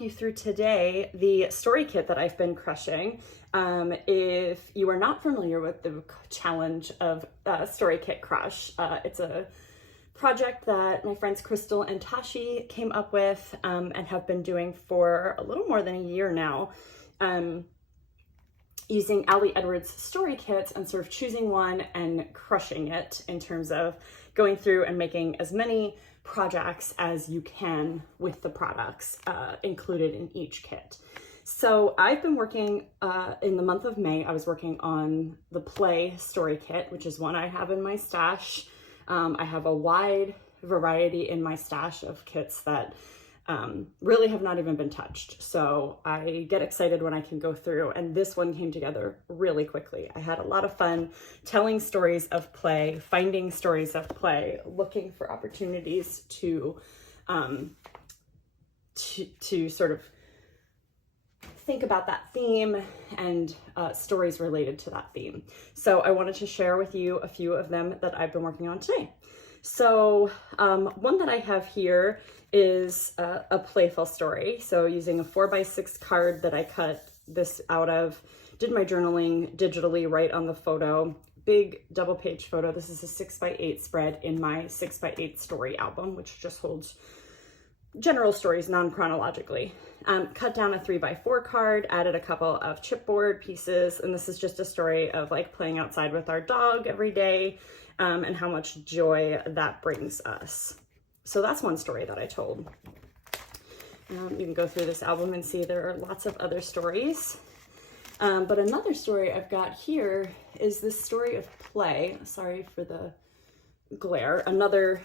walk you through today the story kit that I've been crushing. If you are not familiar with the challenge of Story Kit Crush, it's a project that my friends Crystal and Tashi came up with and have been doing for a little more than a year now, using Allie Edwards story kits and sort of choosing one and crushing it in terms of going through and making as many projects as you can with the products included in each kit. So I've been working in the month of May. I was working on the Play story kit, which is one I have in my stash. I have a wide variety in my stash of kits that really have not even been touched. So I get excited when I can go through, and this one came together really quickly. I had a lot of fun telling stories of play, finding stories of play, looking for opportunities to sort of think about that theme and stories related to that theme. So I wanted to share with you a few of them that I've been working on today. So one that I have here is a playful story. So using a 4x6 card that I cut this out of, did my journaling digitally right on the photo, big double page photo. This is a 6x8 spread in my 6x8 story album, which just holds general stories non-chronologically. Cut down a 3x4 card, added a couple of chipboard pieces, and this is just a story of like playing outside with our dog every day and how much joy that brings us. So that's one story that I told. You can go through this album and see there are lots of other stories. But another story I've got here is this story of play. Sorry for the glare. Another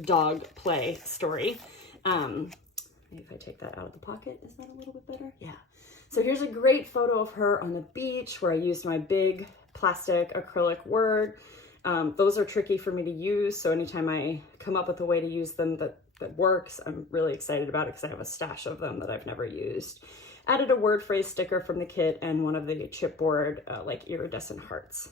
dog play story. Maybe if I take that out of the pocket, is that a little bit better? Yeah. So here's a great photo of her on the beach where I used my big plastic acrylic word. Those are tricky for me to use, so anytime I come up with a way to use them that works, I'm really excited about it because I have a stash of them that I've never used. Added a word phrase sticker from the kit and one of the chipboard like iridescent hearts.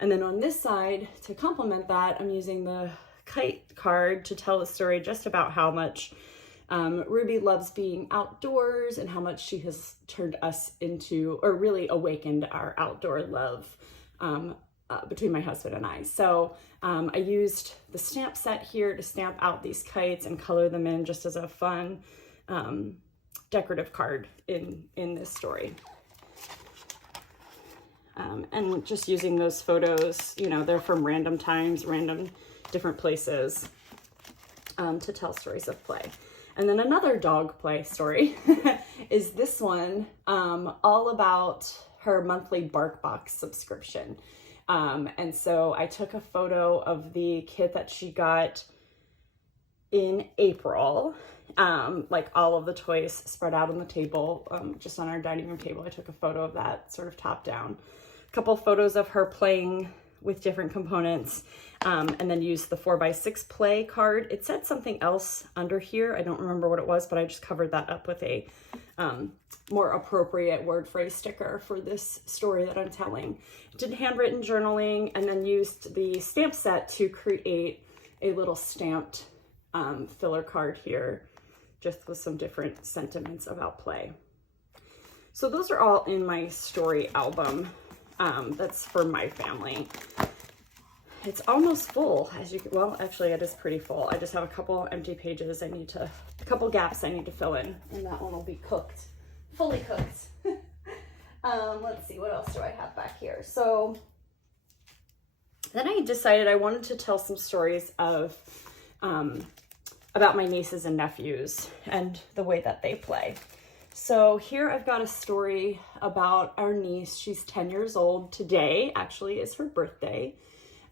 And then on this side, to complement that, I'm using the kite card to tell a story just about how much Ruby loves being outdoors and how much she has turned us into, or really awakened our outdoor love between my husband and I. So I used the stamp set here to stamp out these kites and color them in just as a fun decorative card in this story. And just using those photos, you know, they're from random times, random different places to tell stories of play. And then another dog play story is this one, all about her monthly Bark Box subscription. And so I took a photo of the kit that she got in April, like all of the toys spread out on the table, just on our dining room table. I took a photo of that sort of top down. A couple photos of her playing with different components, and then used the 4x6 play card. It said something else under here. I don't remember what it was, but I just covered that up with a more appropriate word phrase sticker for this story that I'm telling. Did handwritten journaling and then used the stamp set to create a little stamped filler card here, just with some different sentiments about play. So those are all in my story album. That's for my family. It's almost full, as you can, well, actually it is pretty full. I just have a couple empty pages a couple gaps I need to fill in, and that one will be cooked, fully cooked. Let's see, what else do I have back here? So then I decided I wanted to tell some stories of, about my nieces and nephews and the way that they play. So here I've got a story about our niece. She's 10 years old. Today actually is her birthday.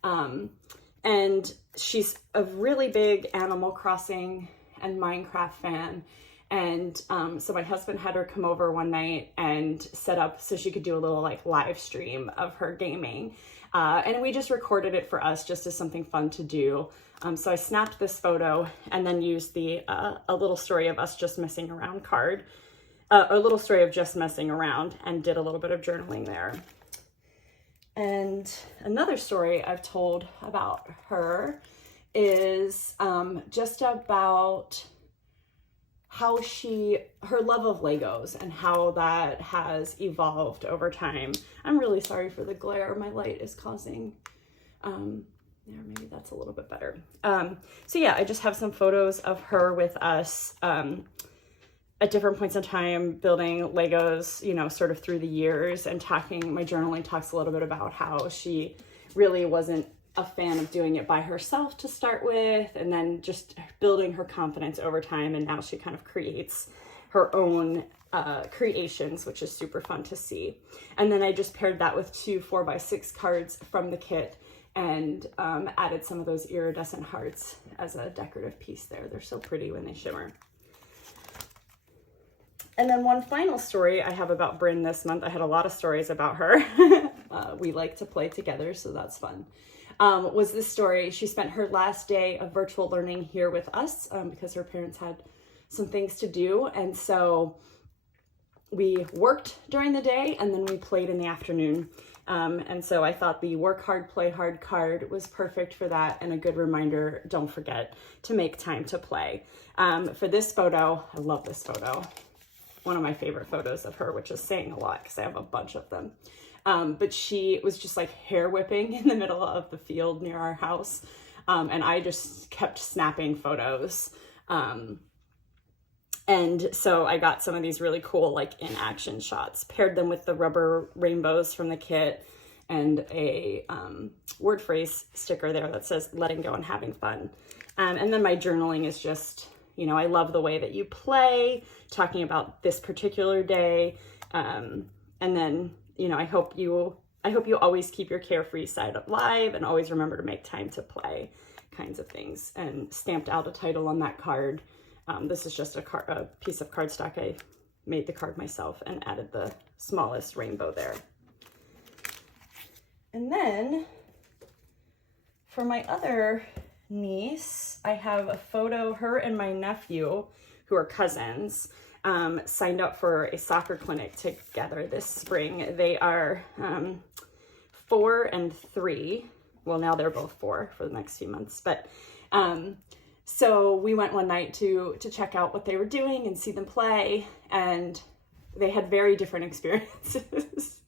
And she's a really big Animal Crossing and Minecraft fan. And so my husband had her come over one night and set up so she could do a little like live stream of her gaming. And we just recorded it for us just as something fun to do. So I snapped this photo and then used the a little story of us just messing around card. A little story of just messing around, and did a little bit of journaling there. And another story I've told about her is just about her love of Legos and how that has evolved over time. I'm really sorry for the glare my light is causing. There, maybe that's a little bit better. So yeah, I just have some photos of her with us at different points in time, building Legos, you know, sort of through the years, and my journaling talks a little bit about how she really wasn't a fan of doing it by herself to start with, and then just building her confidence over time, and now she kind of creates her own creations, which is super fun to see. And then I just paired that with 2 4x6 cards from the kit, and added some of those iridescent hearts as a decorative piece there. They're so pretty when they shimmer. And then one final story I have about Bryn this month. I had a lot of stories about her. We like to play together, so that's fun. Was this story. She spent her last day of virtual learning here with us because her parents had some things to do. And so we worked during the day and then we played in the afternoon. And so I thought the work hard, play hard card was perfect for that, and a good reminder, don't forget to make time to play. For this photo, I love this photo. One of my favorite photos of her, which is saying a lot because I have a bunch of them. But she was just like hair whipping in the middle of the field near our house. And I just kept snapping photos. And so I got some of these really cool, like, in action shots, paired them with the rubber rainbows from the kit and a word phrase sticker there that says letting go and having fun. And then my journaling is just, you know, I love the way that you play, talking about this particular day. And then, you know, I hope you always keep your carefree side alive and always remember to make time to play, kinds of things. And stamped out a title on that card. This is just a piece of cardstock. I made the card myself and added the smallest rainbow there. And then for my other niece, I have a photo. Her and my nephew, who are cousins, signed up for a soccer clinic together this spring. They are 4 and 3. Well, now they're both 4 for the next few months. But so we went one night to check out what they were doing and see them play, and they had very different experiences.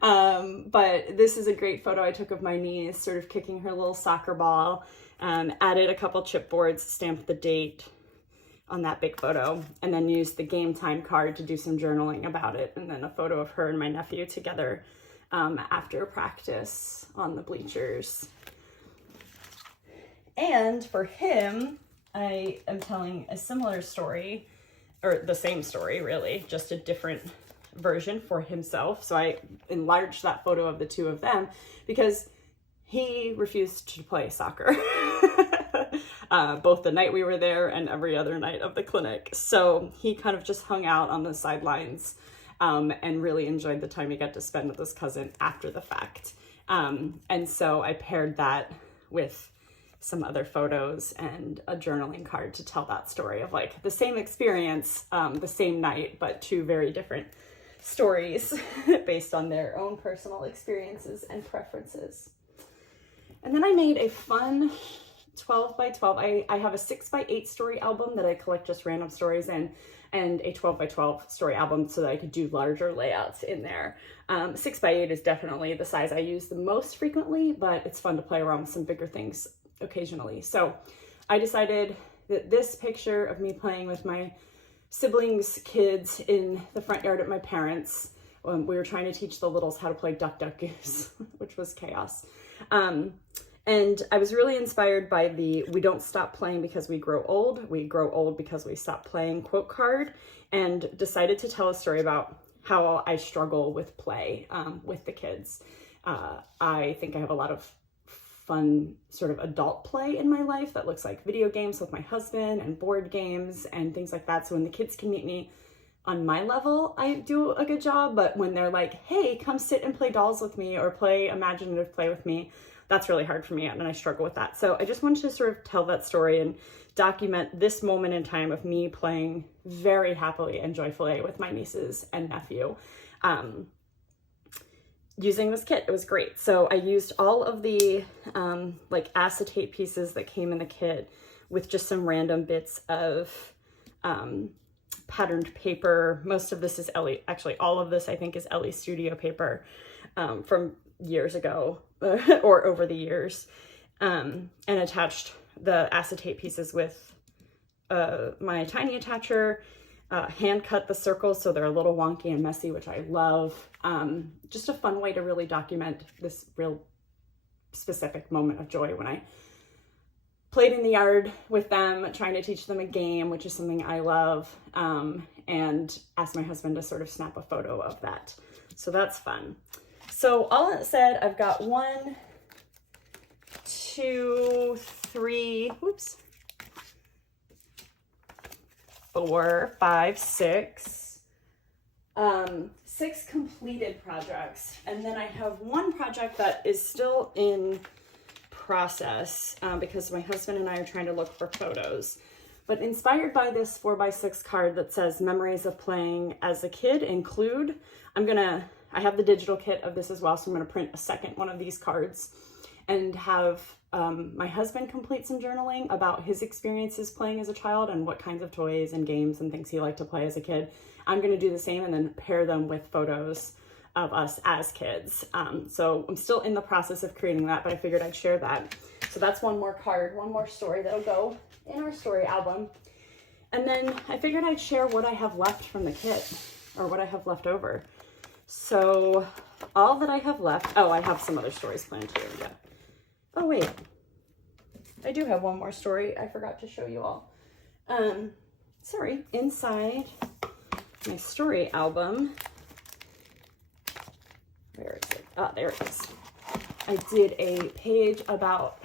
But this is a great photo I took of my niece sort of kicking her little soccer ball. Added a couple chipboards, stamped the date on that big photo, and then used the game time card to do some journaling about it, and then a photo of her and my nephew together after practice on the bleachers. And for him, I am telling a similar story, or the same story really, just a different version for himself. So I enlarged that photo of the two of them because he refused to play soccer. Both the night we were there and every other night of the clinic. So he kind of just hung out on the sidelines and really enjoyed the time he got to spend with his cousin after the fact. And so I paired that with some other photos and a journaling card to tell that story of like the same experience, the same night, but 2 very different stories based on their own personal experiences and preferences. And then I made a fun 12 by 12. I have a 6 by 8 story album that I collect just random stories in, and a 12 by 12 story album so that I could do larger layouts in there. 6 by 8 is definitely the size I use the most frequently, but it's fun to play around with some bigger things occasionally. So I decided that this picture of me playing with my siblings' kids in the front yard at my parents', we were trying to teach the littles how to play Duck, Duck, Goose, which was chaos. And I was really inspired by the "we don't stop playing because we grow old, we grow old because we stop playing" quote card, and decided to tell a story about how I struggle with play with the kids. I think I have a lot of fun sort of adult play in my life that looks like video games with my husband and board games and things like that. So when the kids can meet me on my level, I do a good job. But when they're like, hey, come sit and play dolls with me or play imaginative play with me, that's really hard for me and I struggle with that. So I just wanted to sort of tell that story and document this moment in time of me playing very happily and joyfully with my nieces and nephew. Using this kit. It was great. So I used all of the like acetate pieces that came in the kit with just some random bits of patterned paper. Most of this is Ellie, actually all of this I think is Ellie Studio paper from years ago or over the years, and attached the acetate pieces with my tiny attacher, hand cut the circles so they're a little wonky and messy, which I love. Just a fun way to really document this real specific moment of joy when I played in the yard with them, trying to teach them a game, which is something I love, and asked my husband to sort of snap a photo of that. So that's fun. So all that said, I've got 1, 2, 3, whoops, 4, 5, 6, 6 completed projects. And then I have 1 project that is still in process because my husband and I are trying to look for photos. But inspired by this 4x6 card that says memories of playing as a kid include, I have the digital kit of this as well, so I'm gonna print a second one of these cards and have my husband complete some journaling about his experiences playing as a child and what kinds of toys and games and things he liked to play as a kid. I'm gonna do the same and then pair them with photos of us as kids. So I'm still in the process of creating that, but I figured I'd share that. So that's 1 more card, 1 more story that'll go in our story album. And then I figured I'd share what I have left from the kit, or what I have left over. So all that I have left, oh, I have some other stories planned too, yeah. Oh wait, I do have 1 more story I forgot to show you all. Sorry, inside my story album, where is it? Ah, there it is. I did a page about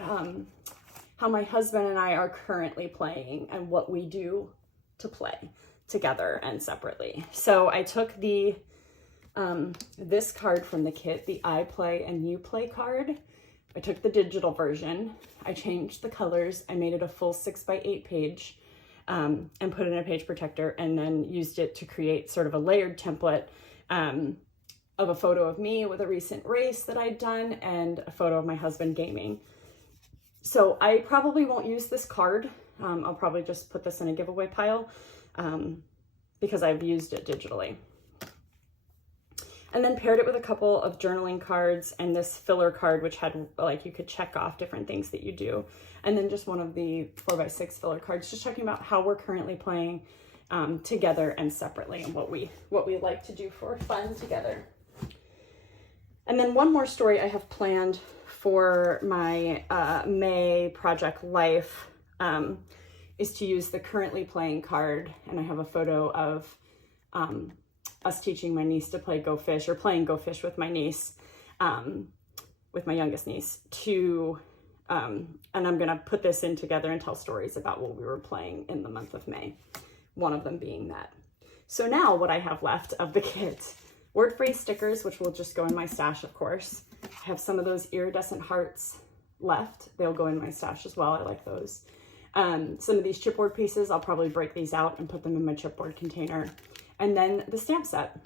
how my husband and I are currently playing and what we do to play together and separately. So I took the this card from the kit, the I Play and You Play card. I took the digital version. I changed the colors. I made it a full 6x8 page and put it in a page protector, and then used it to create sort of a layered template of a photo of me with a recent race that I'd done and a photo of my husband gaming. So I probably won't use this card. I'll probably just put this in a giveaway pile because I've used it digitally. And then paired it with a couple of journaling cards and this filler card, which had, like, you could check off different things that you do. And then just one of the 4x6 filler cards, just talking about how we're currently playing together and separately, and what we like to do for fun together. And then 1 more story I have planned for my May project life is to use the currently playing card. And I have a photo of us teaching my niece to play Go Fish, or playing Go Fish with my niece, with my youngest niece, and I'm gonna put this in together and tell stories about what we were playing in the month of May, one of them being that. So now what I have left of the kit, word phrase stickers, which will just go in my stash, of course. I have some of those iridescent hearts left. They'll go in my stash as well. I like those. Some of these chipboard pieces, I'll probably break these out and put them in my chipboard container. And then the stamp set,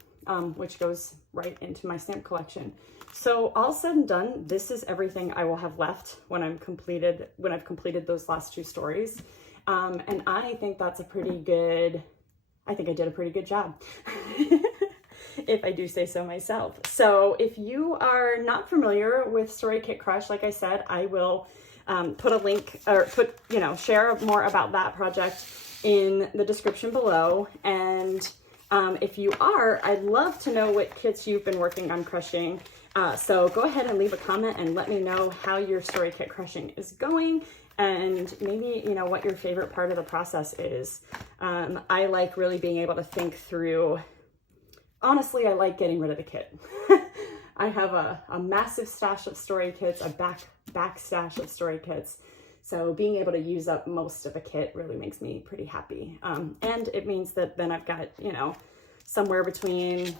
which goes right into my stamp collection. So all said and done, this is everything I will have left when I've completed those last 2 stories. And I think that's I think I did a pretty good job, if I do say so myself. So if you are not familiar with Story Kit Crush, like I said, I will put a link, or share more about that project in the description below. And if you are, I'd love to know what kits you've been working on crushing. So go ahead and leave a comment and let me know how your story kit crushing is going, and maybe, what your favorite part of the process is. I like really being able to think through, honestly, I like getting rid of the kit. I have a massive stash of story kits, a back stash of story kits. So being able to use up most of a kit really makes me pretty happy. And it means that then I've got, somewhere between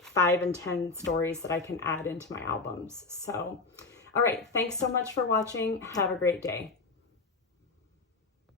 5 and 10 stories that I can add into my albums. So, all right, thanks so much for watching. Have a great day.